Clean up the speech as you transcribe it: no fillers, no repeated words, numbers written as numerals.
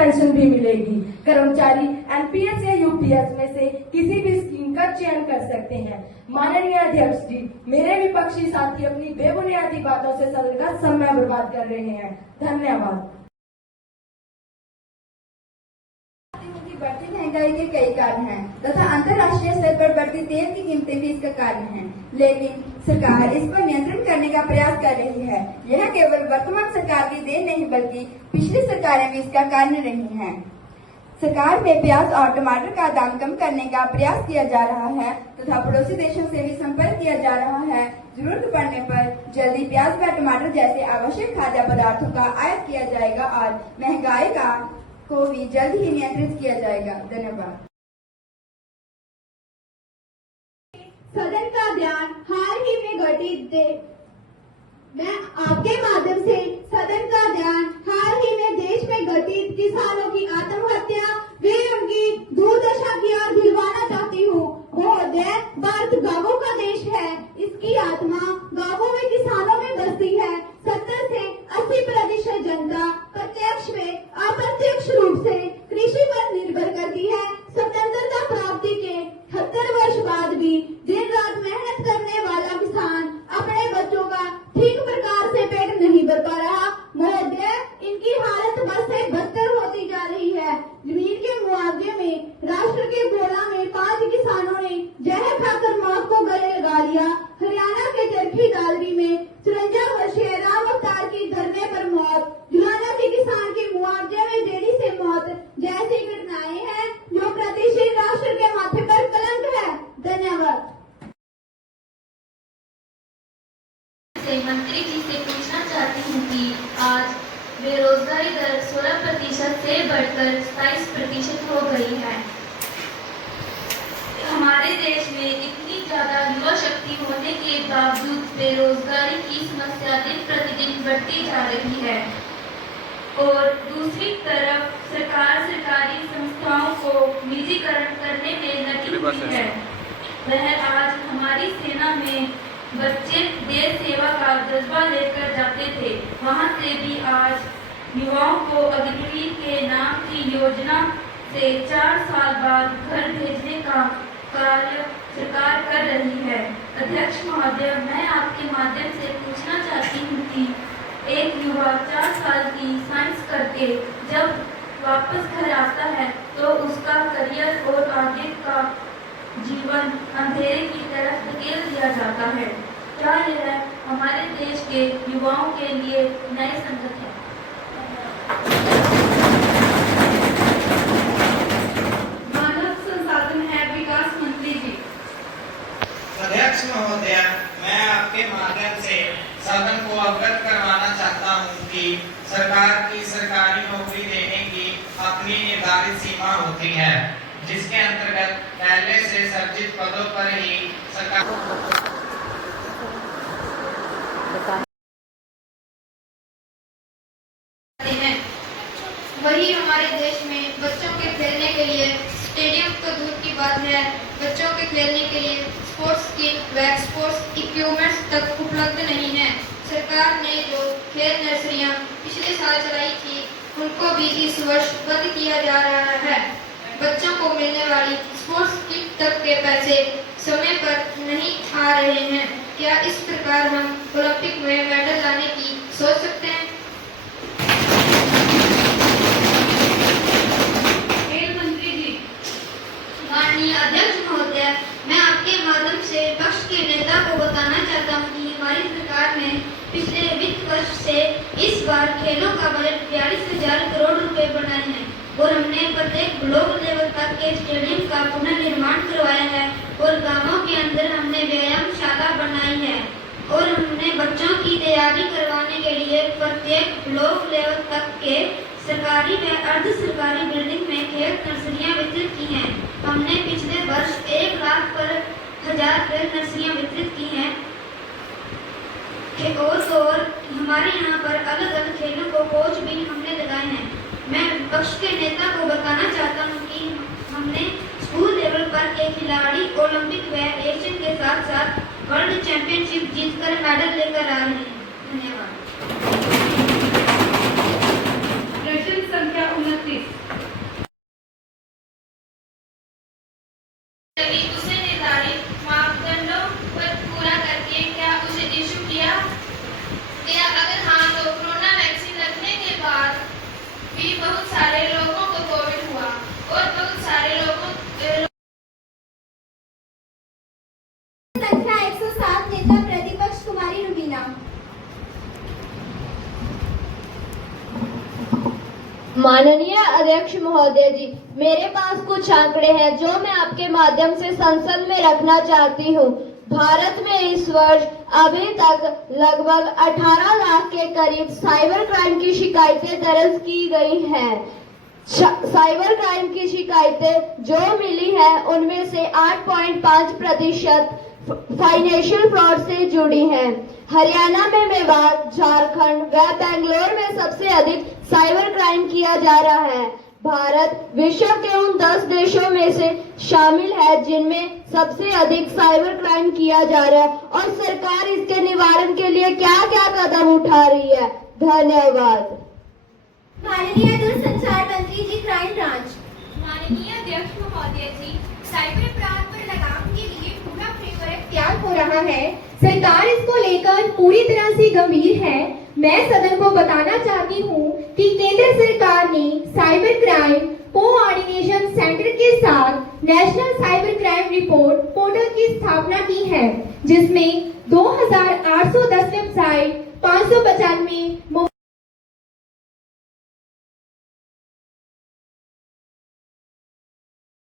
Pension भी मिलेगी। कर्मचारी एनपीएस या यूपीएस में से किसी भी स्कीम का चयन कर सकते हैं। माननीय अध्यक्ष जी, मेरे विपक्षी साथी अपनी बेबुनियादी बातों से सदन का समय बर्बाद कर रहे हैं। धन्यवाद। बढ़ती महंगाई के कई कारण हैं तथा अंतर्राष्ट्रीय स्तर पर बढ़ती तेल की कीमतें भी इसका कारण हैं, लेकिन सरकार इस पर नियंत्रण करने का प्रयास कर रही है। यह केवल वर्तमान सरकार की देन नहीं बल्कि पिछली सरकारें भी इसका कारण रही हैं। सरकार में प्याज और टमाटर का दाम कम करने का प्रयास किया जा रहा है तथा पड़ोसी देशों से भी संपर्क किया जा रहा है। जरूरत पड़ने पर जल्दी प्याज व टमाटर जैसे आवश्यक खाद्य पदार्थों का आयात किया जाएगा और महंगाई को भी जल्द ही नियंत्रित किया जाएगा। धन्यवाद। सदन का ध्यान हाल ही में घटित मैं आपके माध्यम से सदन का ध्यान हाल ही में देश में घटित किसानों की आत्महत्या वे उनकी दुर्दशा की ओर दिलवाना चाहती हूँ। महोदय, भारत गांवों का देश है। इसकी आत्मा गांवों में किसानों में बसती है। 70 से 80% जनता प्रत्यक्ष में अप्रत्यक्ष रूप से कृषि पर निर्भर करती है। स्वतंत्रता प्राप्ति के 70 वर्ष बाद भी दिन रात मेहनत करने वाला किसान अपने बच्चों का ठीक प्रकार से पेट नहीं भर पा रहा। महोदय, इनकी हालत बद से बदतर होती जा रही है। जमीन के मुआवजे में राष्ट्र के गोला में 5 किसानों ने जहर खाकर मौत को गले लगा लिया। हरियाणा के चरखी दादरी में 53 वर्षीय राम अवतार की धरने पर मौत, जुलाना किसान के मुआवजे में देरी से मौत जैसी घटनाएं हैं जो प्रतिशील राष्ट्र के माथे पर कलंक है। धन्यवाद। मंत्री जी से पूछना चाहती हूँ कि आज बेरोजगारी दर 16% से बढ़कर 27% हो गई है। हमारे देश में इतनी ज्यादा युवा शक्ति होने के बावजूद बेरोजगारी की समस्या दिन प्रतिदिन बढ़ती जा रही है और दूसरी तरफ सरकार सरकारी संस्थाओं को निजीकरण करने में लगी हुई है। वह आज हमारी सेना में बच्चे देश सेवा का जज्बा लेकर जाते थे, वहां से भी आज युवाओं को अग्निवीर के नाम की योजना से 4 साल बाद घर भेजने का कार्य सरकार कर रही है। अध्यक्ष महोदय, मैं आपके माध्यम से पूछना चाहती हूँ कि एक युवा 4 साल की साइंस करके जब वापस घर आता है तो उसका करियर और आगे का जीवन अंधेरे की तरफ धकेल दिया जाता है। क्या यह हमारे देश के युवाओं के लिए नए संकट है? मानव संसाधन एवं विकास मंत्री जी। अध्यक्ष महोदय, मैं आपके माध्यम से सदन को अवगत करवाना चाहता हूं कि सरकार की सरकारी नौकरी देने की अपनी निर्धारित सीमा होती है, जिसके अंतर्गत पहले से सर्जित पदों पर ही सरकार वही हमारे देश में बच्चों के खेलने के लिए स्टेडियम तो दूर की बात है, बच्चों के खेलने के लिए स्पोर्ट्स किट व स्पोर्ट्स इक्विपमेंट्स तक उपलब्ध नहीं है। सरकार ने जो खेल नर्सरियां पिछले साल चलाई थी उनको भी इस वर्ष बंद किया जा रहा है। बच्चों को मिलने वाली स्पोर्ट्स किट तक के पैसे समय पर नहीं आ रहे हैं। क्या इस प्रकार हम ओलंपिक में मेडल लाने की सोच सकते हैं? माननीय अध्यक्ष महोदय, मैं आपके माध्यम से विपक्ष के नेता को बताना चाहता हूँ कि हमारी सरकार ने पिछले वित्त वर्ष से इस बार खेलों का बजट 42,000 करोड़ रुपए बनाए हैं और हमने प्रत्येक ब्लॉक लेवल तक के स्टेडियम का पुनर्निर्माण करवाया है और गांवों के अंदर हमने व्यायामशाला बनाई है और हमने बच्चों की तैयारी करवाने के लिए प्रत्येक ब्लॉक लेवल तक के सरकारी व अर्ध सरकारी बिल्डिंग में खेल नर्सरियां वितरित की हैं। हमने पिछले वर्ष 1 लाख पर 1000 खेल नर्सरियां वितरित की हैं और हमारे यहाँ पर अलग अलग खेलों को कोच भी हमने लगाए हैं। मैं विपक्ष के नेता को बताना चाहता हूँ कि हमने स्कूल लेवल पर के खिलाड़ी ओलंपिक व एशियन के साथ साथ वर्ल्ड चैंपियनशिप जीतकर मेडल लेकर आ रहे हैं। धन्यवाद। प्रश्न संख्या 29 उसे निर्धारित मापदंडों पर पूरा करके क्या उसे इशू किया गया? अगर हाँ, तो कोरोना वैक्सीन लगने के बाद भी बहुत सारे लोगों को कोविड हुआ और बहुत सारे लोगों संख्या 107 नेता प्रतिपक्ष कुमारी रुबीना। माननीय अध्यक्ष महोदय जी, मेरे पास कुछ आंकड़े हैं जो मैं आपके माध्यम से संसद में रखना चाहती हूँ। भारत में इस वर्ष अभी तक लगभग 18 लाख के करीब साइबर क्राइम की शिकायतें दर्ज की गई हैं। साइबर क्राइम की शिकायतें जो मिली है उनमें से 8.5% फाइनेंशियल फ्रॉड से जुड़ी हैं। हरियाणा में मेवात, झारखंड व बेंगलोर में सबसे अधिक साइबर क्राइम किया जा रहा है। भारत विश्व के उन 10 देशों में से शामिल है जिनमें सबसे अधिक साइबर क्राइम किया जा रहा है और सरकार इसके निवारण के लिए क्या क्या कदम उठा रही है। धन्यवाद। माननीय दूरसंचार मंत्री जी, क्राइम ब्रांच। माननीय अध्यक्ष महोदय जी, साइबर अपराध पर लगाम के लिए पूरा फ्रेमवर्क तैयार हो रहा है। सरकार इसको लेकर पूरी तरह से गंभीर है। मैं सदन को बताना चाहती हूँ कि केंद्र सरकार ने साइबर क्राइम कोऑर्डिनेशन सेंटर के साथ national cyber crime report portal की स्थापना की है, जिसमें 2810 वेबसाइट, 595